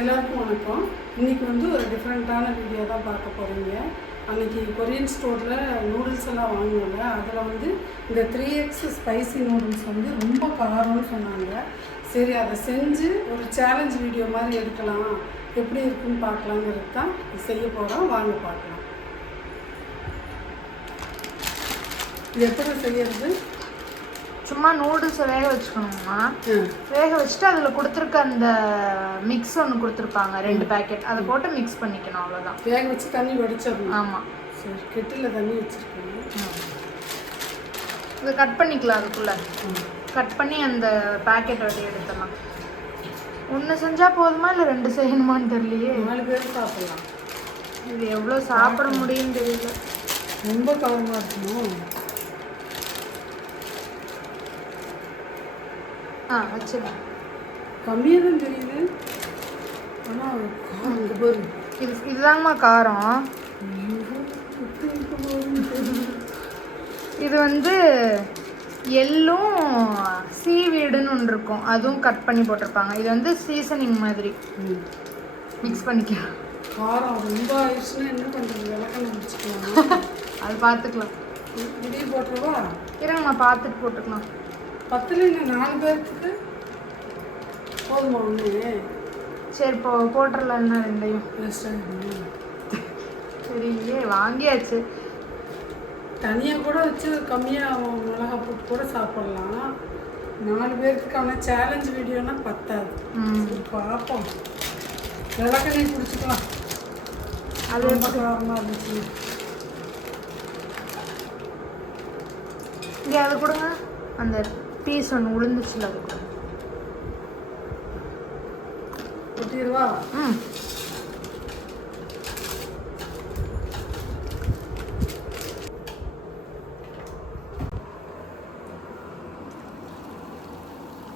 எல்லாருக்கும் வணக்கம். இன்றைக்கி வந்து ஒரு டிஃப்ரெண்ட்டான வீடியோ தான் பார்க்க போகிறீங்க. அன்றைக்கி கொரியன் ஸ்டோரில் நூடுல்ஸ் எல்லாம் வாங்கினோங்க. அதில் வந்து இந்த 3X ஸ்பைசி நூடுல்ஸ் வந்து ரொம்ப காரம்னு சொன்னாங்க. சரி, அதை செஞ்சு ஒரு சேலஞ்ச் வீடியோ மாதிரி எடுக்கலாம், எப்படி இருக்குன்னு பார்க்கலாங்கிறது தான் செய்ய போகிறோம். வாங்க பார்க்கலாம். இது எப்படி செய்யறது? சும்மா நூடுல்ஸை வேக வச்சுக்கணுமா, வேக வச்சுட்டு அதில் கொடுத்துருக்க அந்த மிக்ஸ் ஒன்று கொடுத்துருப்பாங்க, 2 பேக்கெட், அதை போட்டு மிக்ஸ் பண்ணிக்கணும், அவ்வளோதான். வேக வச்சு தண்ணி வடிச்சிடணும். ஆமாம். சரி, கெட்டில் தண்ணி வச்சுருக்கோங்க. இதை கட் பண்ணிக்கலாம், அதுக்குள்ளே கட் பண்ணி அந்த பேக்கெட் வட்டி எடுத்துடலாம். 1 செஞ்சால் போதுமா இல்லை 2 செய்யணுமான்னு தெரியலையே. 4 பேர் சாப்பிடலாம். இது எவ்வளோ சாப்பிட முடியும்னு தெரியல, ரொம்ப காரமாக இருக்கணும். வச்சுருவேன். கம்மியாக தான் தெரியுது, ஆனால் இதுதாங்கம்மா காரம். இது வந்து எள்ளும் சீவீடுன்னு ஒன்று இருக்கும், அதுவும் கட் பண்ணி போட்டிருப்பாங்க. இது வந்து சீசனிங் மாதிரி மிக்ஸ் பண்ணிக்கலாம். காரம் ரொம்ப ஆயிடுச்சுன்னா என்ன பண்ணுறது? விளக்கெண்ணெய் வச்சுக்கலாம். அது பார்த்துக்கலாம். இதையும் போட்டுருவா? இருங்கம்மா, பார்த்துட்டு போட்டுக்கலாம். 10ல் இன்னும் 4 பேருக்கு போதுமா? ஒன்று சரி, போட்டுடலாம். என்ன 2ஐயும் சரி, வாங்கியாச்சு. தனியாக கூட வச்சு கம்மியாக மிளகா போட்டு கூட சாப்பிட்லாம். 4 பேருக்கான சேலஞ்ச் வீடியோனா பத்தாது. பார்ப்போம். விளக்கெண்ணெய் குடிச்சிக்கலாம். அது ரொம்ப காரமாக இருந்துச்சு. இங்கே அதை கொடுங்க, அந்த பீஸ் ஒன்று உளுந்துச்சுல, அது கொடுங்க. கொட்டிடுவா?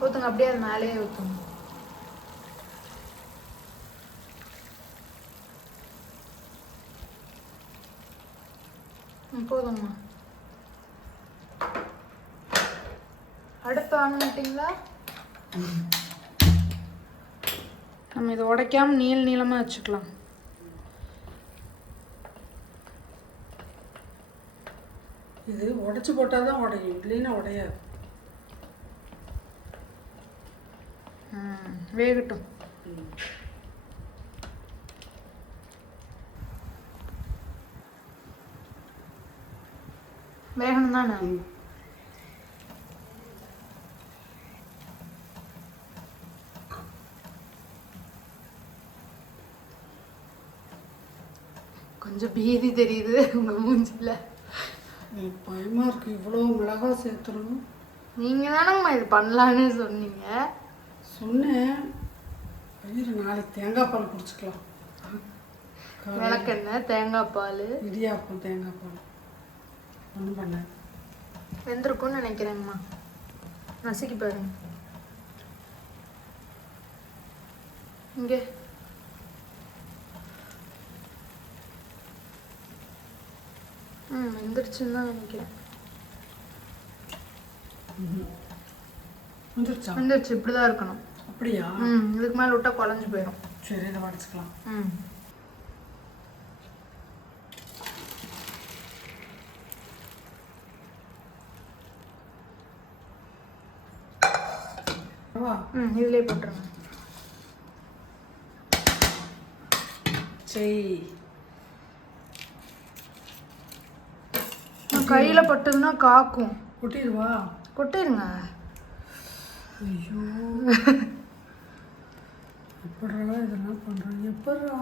ஊற்றுங்க, அப்படியே அது மேலேயே ஊற்றுங்க. போதுங்கம்மா. அடுப்பு ஆன் பண்ணிட்டீங்களா? நம்ம இதை உடைக்காம நீளமாக வச்சுக்கலாம். இது உடைச்சு போட்டால் தான் உடையும், இல்லைன்னா உடையாது. வேகட்டும். வேகணும் தானே? கொஞ்சம் பீதி தெரியுது உங்க மூஞ்சில. பயமா இருக்கு, இவ்வளோ மிளகா சேர்த்துடணும். நீங்க தானங்கம்மா இது பண்ணலான்னு சொன்னீங்க. சொன்னேன். ஐயோ, நாளைக்கு தேங்காய் பால் குடிச்சுக்கலாம். விளக்கெண்ணெய், தேங்காய் பால், இடியாப்பம், தேங்காய் பால் ஒன்றும் பண்ண வெந்திருக்கும்னு நினைக்கிறேங்கம்மா. நசுக்கி பாருங்க. இங்கே வெந்துருச்சுன்னு தான் நினைக்கிறேன். வெந்துருச்சு. இப்படிதான் இருக்கணும். அப்படியா? இதுக்கு மேலே விட்டா குழஞ்சு போயிடும். சரி, இதை வடிச்சுக்கலாம். இதுலேயே போட்டுருங்க. சரி, கையில் பட்டதுன்னா காக்கும். கொட்டிடுவா? கொட்டிடுங்க. ஐயோ, எப்படா இதெல்லாம் பண்ணுறாங்க? எப்படா?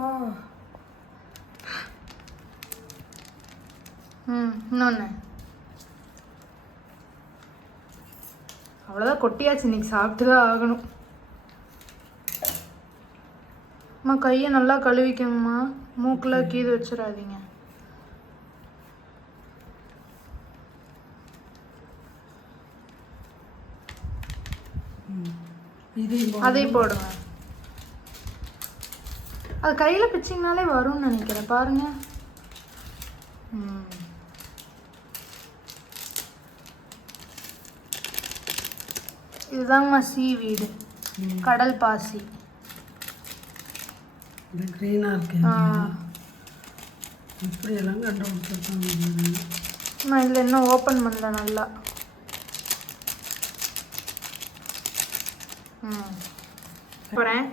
இன்னொன்று அவ்வளோதான், கொட்டியாச்சு. இன்னைக்கு சாப்பிட்டு தான் ஆகணும். அம்மா, கையை நல்லா கழுவிக்கங்கம்மா, மூக்கில் கீது வச்சிடாதீங்க. அதையும் போடுங்க. அது கையில் பிச்சிங்கனாலே வரும்னு நினைக்கிறேன். பாருங்க. இதுதாங்கம்மா சீவீடு, கடல் பாசி. இந்த க்ரீனாக இருக்கு இப்படியெல்லாம் கண்டுபிடிச்சிருக்காங்க. நான் இதில் இன்னும் ஓப்பன் பண்ணல நல்லா. போகிறேன்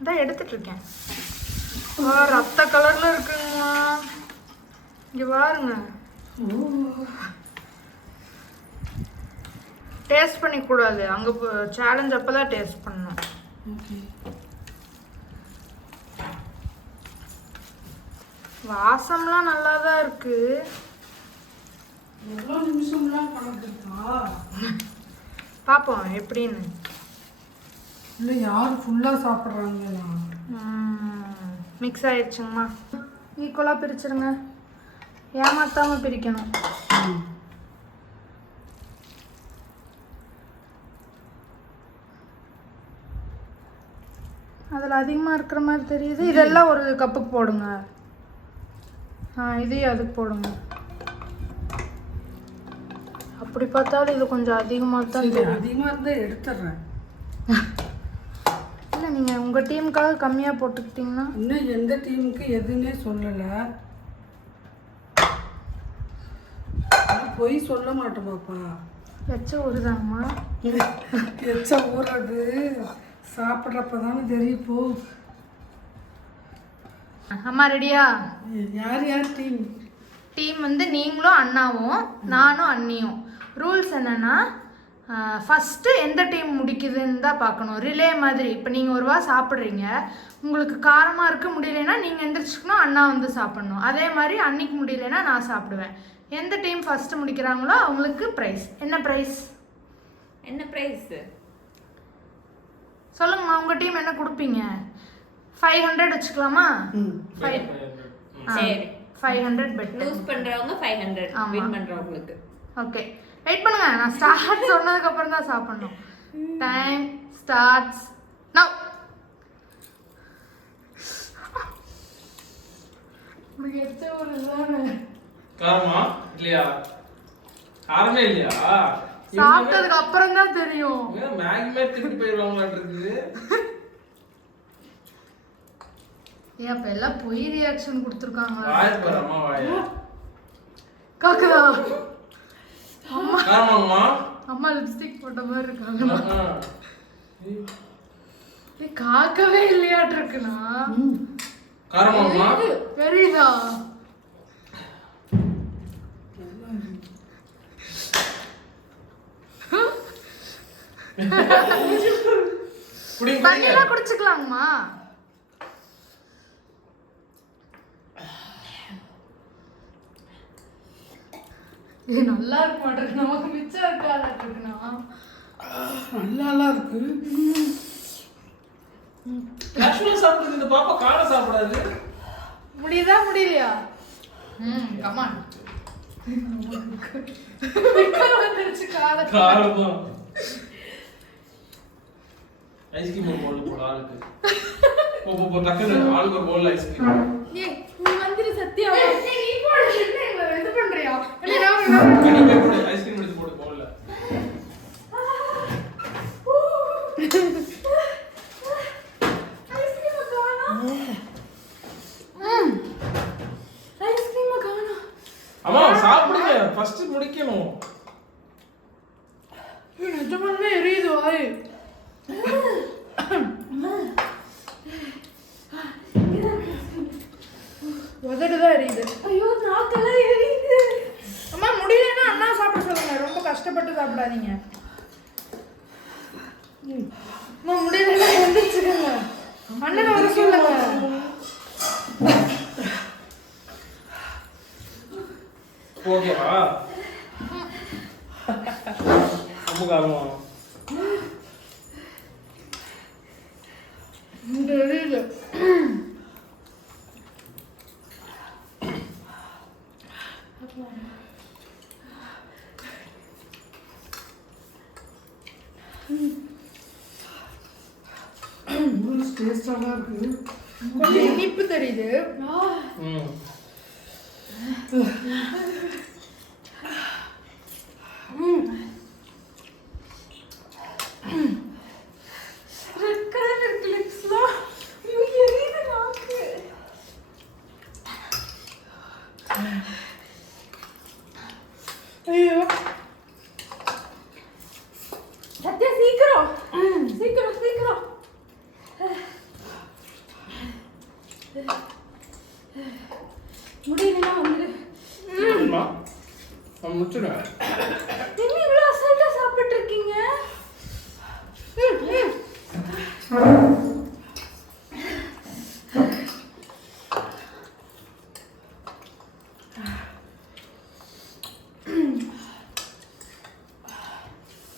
இதான் எடுத்துட்ருக்கேன். ரத்த கலரில் இருக்குங்கம்மா. இங்கே பாருங்க. டேஸ்ட் பண்ணிக்கூடாது, அங்கே சேலஞ்ச் அப்போ தான் டேஸ்ட் பண்ணணும். வாசம்லாம் நல்லா தான் இருக்கு. எவ்வளோ நிமிஷம்லாம் கணக்குக்கா பார்ப்போம் எப்படின்னு. இல்லை யார் ஃபுல்லாக சாப்பிட்றாங்களா? மிக்ஸ் ஆயிடுச்சுங்கம்மா. ஈக்குவலாக பிரிச்சுருங்க, ஏமாத்தாமல் பிரிக்கணும். அதில் அதிகமாக இருக்கிற மாதிரி தெரியுது. இதெல்லாம் ஒரு கப்புக்கு போடுங்க. இதையும் அதுக்கு போடுங்க. அப்படி பார்த்தாலும் இது கொஞ்சம் அதிகமாக தான் தெரியும். அதிகமாக இருந்தால் எடுத்துடுறேன். இல்லை நீங்கள் உங்கள் டீமுக்காக கம்மியாக போட்டுக்கிட்டிங்கன்னா. இன்னும் எந்த டீமுக்கு எதுன்னே சொல்லலை. பொய் சொல்ல மாட்டோம் பாப்பா. எச்ச ஊறுதாங்கம்மா. எச்ச ஊறுறது சாப்பிட்றப்ப தானே தெரியும். போ அம்மா ரெடியா? யார் யார் டீம்? டீம் வந்து நீங்களும் அண்ணாவும் நானும் அண்ணியும். ரூல்ஸ் என்னென்னா ஃபஸ்ட்டு எந்த டீம் முடிக்குதுன்னு தான் பார்க்கணும். ரிலே மாதிரி. இப்போ நீங்கள் ஒரு வா சாப்பிட்றீங்க, உங்களுக்கு காரமாக இருக்க முடியலன்னா நீங்கள் எந்திரிச்சிக்கணும், அண்ணா வந்து சாப்பிட்ணும். அதே மாதிரி அன்னைக்கு முடியலன்னா நான் சாப்பிடுவேன். எந்த டீம் ஃபஸ்ட்டு முடிக்கிறாங்களோ அவங்களுக்கு ப்ரைஸ். என்ன ப்ரைஸ்? என்ன ப்ரைஸ் சொல்லுங்கம்மா. உங்கள் டீம் என்ன கொடுப்பீங்க? 500 வச்சுக்கலாமா? சரி, 500 பெட். லூஸ் பண்றவங்க 500, வின் பண்றவங்களுக்கு. ஓகே, வெயிட் பண்ணுங்க. நான் ஸ்டார்ட் சொன்னதுக்கு அப்புறம் தான் சாப்பிடணும். Time starts now. உங்களுக்கு எச்ச ஒரு தானே காரமா இல்லையா? காரமே இல்லையா? சாப்பிட்டதுக்கு அப்புறம் தான் தெரியும். மேகி மாதிரி திருப்பி போயிடுவாங்களாட்டு இருக்குது. ஏன் அப்ப எல்லாம் பொய் ரியாக்ஷன் கொடுத்துருக்காங்க. வாய் போறமா வாய். காக்கதா காரமாங்கம்மா. அம்மா லிப்ஸ்டிக் போட்ட மாதிரி இருக்காங்க. காக்கவே இல்லையாட்டு இருக்குண்ணா. காரமாங்கம்மா தெரியுதா? தண்ணியெல்லாம் குடிச்சுக்கலாங்கம்மா. இது நல்லா இருக்க மாட்டேங்குது. நமக்கு மிச்சம் இருக்காதுண்ணா. நல்லாலாம் இருக்கு. கேஷ்யூவல் சாப்பிடுறது இந்த பாப்பா காரம் சாப்பிடாது. முடியுதா முடியலையா? கமான். வந்துருச்சு காரம். காரம் ஐஸ்கிரீம் போல் போட ஆளுக்கு. போ டக்குனு ஆளுக்கு ஒரு போல் ஐஸ்கிரீம். நீ வந்துரு சத்யா. நீ போடு. என்ன இது பண்றியா? கனி போய் போடு ஐஸ்கிரீம் எடுத்து போடு போல்ல. ஐஸ்கிரீம் காணோம். அம்மா சாப்பிடுங்க, ஃபர்ஸ்ட் முடிக்கணும். நிஜமாவே எரியுது வாய். உதடுதான் எரியுது. ஐயோ நாக்கெல்லாம் எரியுது. அம்மா முடியலன்னா அண்ணா சாப்பிட சொல்லுங்க. ரொம்ப கஷ்டப்பட்டு சாப்பிடாதீங்க. அம்மா முடியலன்னா எந்திரிச்சுக்கோங்க. அண்ணனை வர சொல்லுங்க. ஓகேவா? ரொம்ப காரமா எரியுது. டேஸ்டாக இருக்கு. கொஞ்சம் இனிப்பு தெரியுது. ரெட் கலர் இருக்கு லிப்ஸ்ல.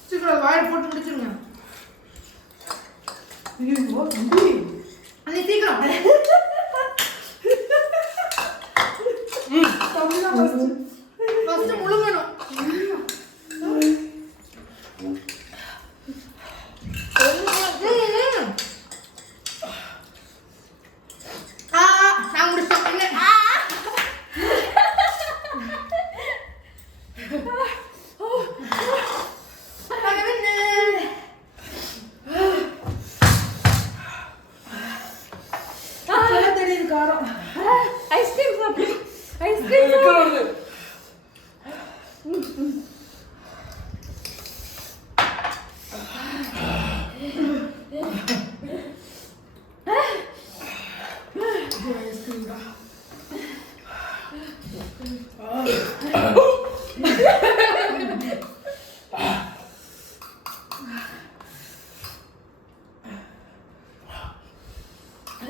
சீக்கிரம் வாயில் போட்டு முடிச்சிருங்க. ஐயோ தம்பி அண்ணே சீக்கிரம். தமிழா ஃபர்ஸ்ட் முழுங்கணும். நான் முடிச்சிட்டேன். தெரியுது காரம். ஐஸ்கிரீம் சாப்பிடு. ஐஸ்கிரீம்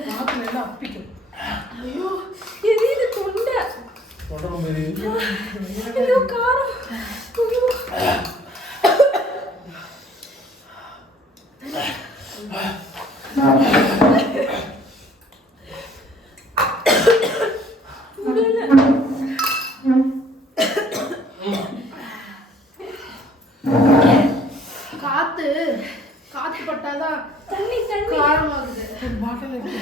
நாக்குல எல்லாம் அப்பிக்கும். ஐயோ எரியுது தொண்டை. தொடரும் எரியுது. ஐயோ காரம். ஐயோ. காத்து பட்டாதான் தண்ணி தண்ணி காரமாகுது. ஒரு பாட்டில் இருக்கு.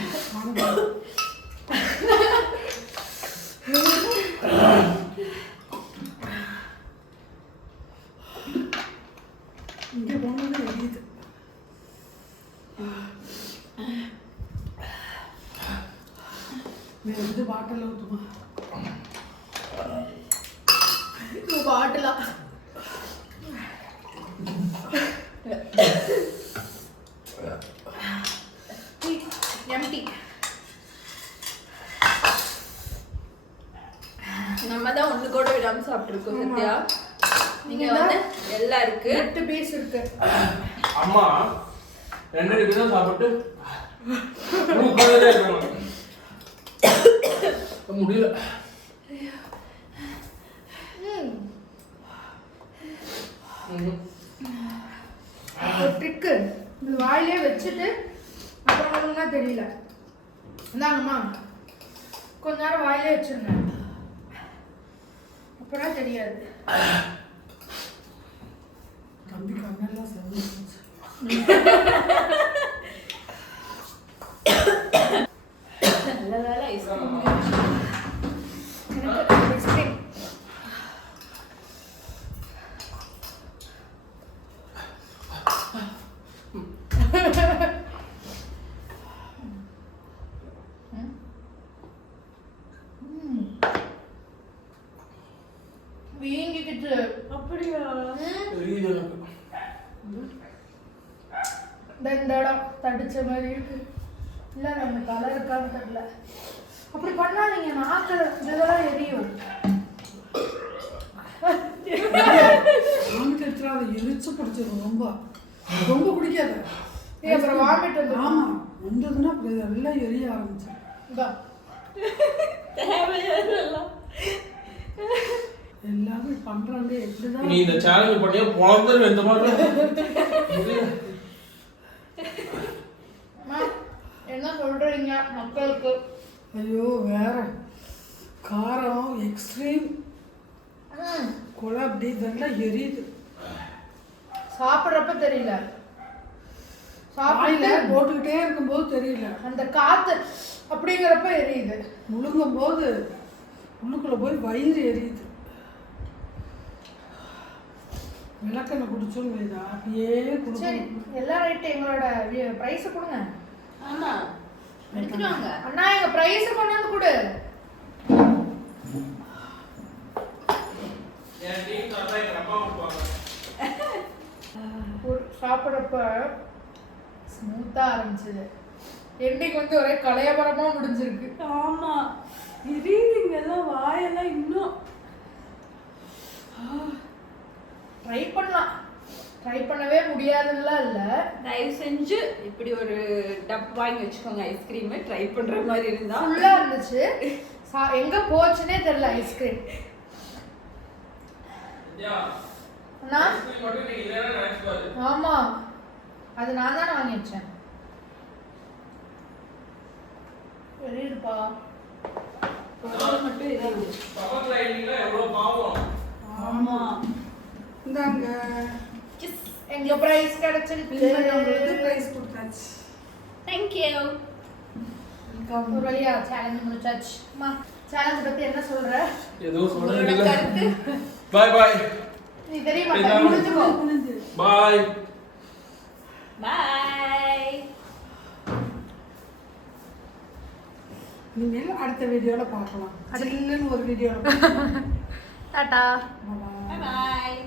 இங்கே போனது எரியுது. இது பாட்டில் ஊற்றுமா? பாட்டிலா எம்டி. நம்ம தான் ஒண்ணு கூட விடாம சாப்பிட்டுருக்கோம் சத்யா. நீங்க வந்து எல்லாம் இருக்கு. 8 பீஸ் இருக்கு. அம்மா 2 பீஸா சாப்பிட்டு உட்கார்ந்தே இருக்காங்க. முடியல. ஒரு ட்ரிக்கு, இந்த வாயிலே வச்சுட்டு அப்புறம் ஒழுங்கா தெரியல. இந்தாங்கம்மா, கொஞ்ச நேரம் வாயிலே வச்சிருங்க, அப்புறம் தெரியாது. தம்பி கண்ணெல்லாம் செஞ்சு நல்ல வேலை ஐஸ்கிரீம். ஐஸ்கிரீம் வீங்கிக்கிட்டு. அப்படியா? எரியுது எனக்கு. இந்த இடம் தடிச்ச மாதிரி இருக்கு. இல்ல நம்ம கலர் இருக்கான்னு தெரியல. அப்படி பண்ணாதீங்க, நாக்கில் இதெல்லாம் எரியும். வாமிட் எடுத்துட்டு அதை எரிச்சு பிடிச்சிடும். ரொம்ப ரொம்ப பிடிக்காது. அப்புறம் வாமிட் வந்து ஆமாம் வந்ததுன்னா அப்படி எல்லாம் எரிய ஆரம்பிச்சு. எல்லாரும் பண்றாங்க. எப்படிதான் நீ இந்த சேலஞ்ச் பண்ணியா பொழந்துரு இந்த மாதிரி என்ன சொல்றீங்க மக்களுக்கு? ஐயோ வேற காரம் எக்ஸ்ட்ரீம் கொலை அப்படி இதெல்லாம் எரியுது. சாப்பிட்றப்ப தெரியல, சாப்பிடல போட்டுக்கிட்டே இருக்கும்போது தெரியல. அந்த காத்து அப்படிங்கிறப்ப எரியுது. முழுங்கும் போது உள்ளுக்குள்ள போய் வயிறு எரியுது. விளக்கெண்ணை குடிச்சோன்னு வைதா அப்படியே சரி, குடிச்சு. எல்லாம் ரைட்டு. எங்களோட ப்ரைஸ் கொடுங்க. ஆமா எடுத்துட்டு வாங்க. அண்ணா எங்க ப்ரைஸ் கொண்டாந்து கொடு. என் டீம் தாத்தா எங்க அம்மா கொடுப்பாங்க. சாப்பிட்றப்ப ஸ்மூத்தா ஆரம்பிச்சது, எண்டிங் வந்து ஒரே கலையபரமா முடிஞ்சிருக்கு. ஆமா எரியுதுங்க எல்லாம், வாயெல்லாம் இன்னும் ட்ரை பண்ணலாம். ட்ரை பண்ணவே முடியாதுல்ல இல்லை. தயவு செஞ்சு இப்படி ஒரு டப் வாங்கி வச்சுக்கோங்க. ஐஸ்கிரீம் ட்ரை பண்ற மாதிரி இருந்தா ஃபுல்லாக இருந்துச்சு. எங்க போச்சுன்னே தெரியல ஐஸ்கிரீம். அண்ணா ஆமா, அது நான் தானே வாங்கி வச்சேன். வெளியிடுப்பா மட்டும் இருக்கு. ஆமா இந்தாங்க எங்க பிரைஸ் கிடைச்சிருக்கு. உங்களுக்கு பிரைஸ் கொடுத்தாச்சு. Thank you. ஒரு வழியா சேலஞ்ச் முடிச்சாச்சு. அம்மா சேலஞ்ச் பத்தி என்ன சொல்ற? ஏதோ உங்களோட சொல்றீங்க. கருத்து? Bye bye. நீ தெரிய மாட்டே. முடிஞ்சுக்கோ. பை. Bye. இனிமேல் அடுத்த வீடியோல பார்க்கலாம். சில்லுன்னு ஒரு வீடியோல பார்க்கலாம். Tata. Bye bye. Bye bye.